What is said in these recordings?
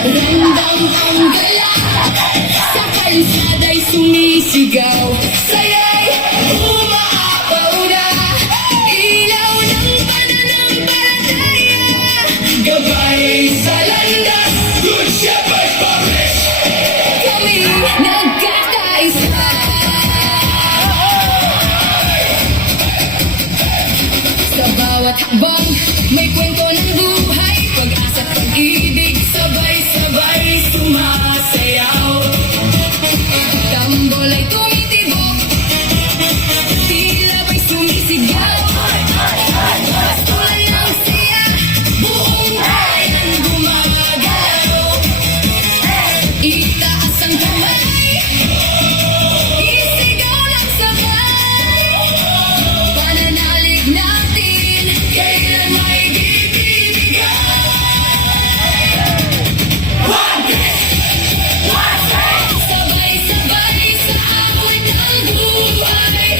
Randang ang gala, sa kalsada'y sumisigaw, saya'y umaapaw na, ilaw ng pananampalataya, gabay sa landas, Good Shepherd Parish. Kami nagkakaisa. Sa bawat hakbang, may kwento ng buhay, pag-asa at pag-ibig, sabay-sabay sumasayaw. Tambol ay tumitibok, tila ba'y sumisigaw. Pastulan ng siya, buong bayan gumagalaw. Itaas ang kamay, isigaw ng sabay. Pananalig natin, kailan ay di bibigay. Sabay-sabay sa awit ng buhay.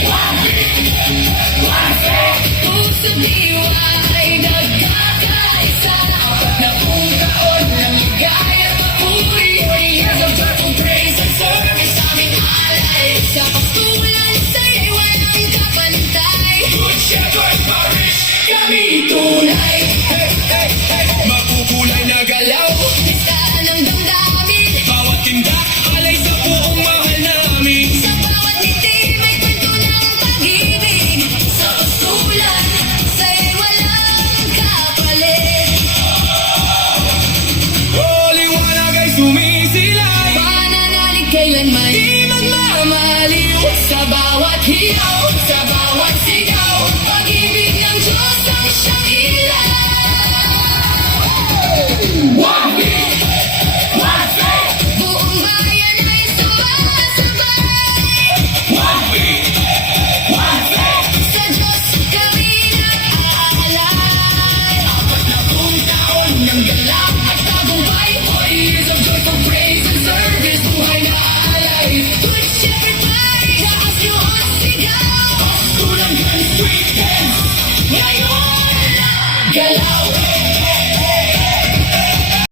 Puso't diwa'y nagkakaisa. Apat na pung taon ng ligaya at papuri. 40 years of joyful praise and service, aming alay. Sa pastulan sa'yo'y walang kapantay. Good Shepherd Parish, kami tunay. Hey, hey, hey, makukulay na galaw, listahan ng damdamin. Bawat tindak, alay sa buong mahal namin. Sa bawat ngiti, may kwento ng pag-ibig. Sa pastulan, sa'yo'y walang kapalit. Liwanag ay sumisilay, pananalig kailanman di magmamaliw. Sa bawat hiyaw, sa bawat sigaw, pag-ibig ng Diyos ang siyang ilaw. One beat, one faith, buong bayan ay sumasabay. One beat, one faith, sa Diyos kami naaalay. Apat na pung taon ng galak at tagumpay, 40 years of joyful praise and service, buhay na alay. Good Shepherd Parish, taas niyo ang sigaw. Pastulan ng sweet dance, ngayon galaw.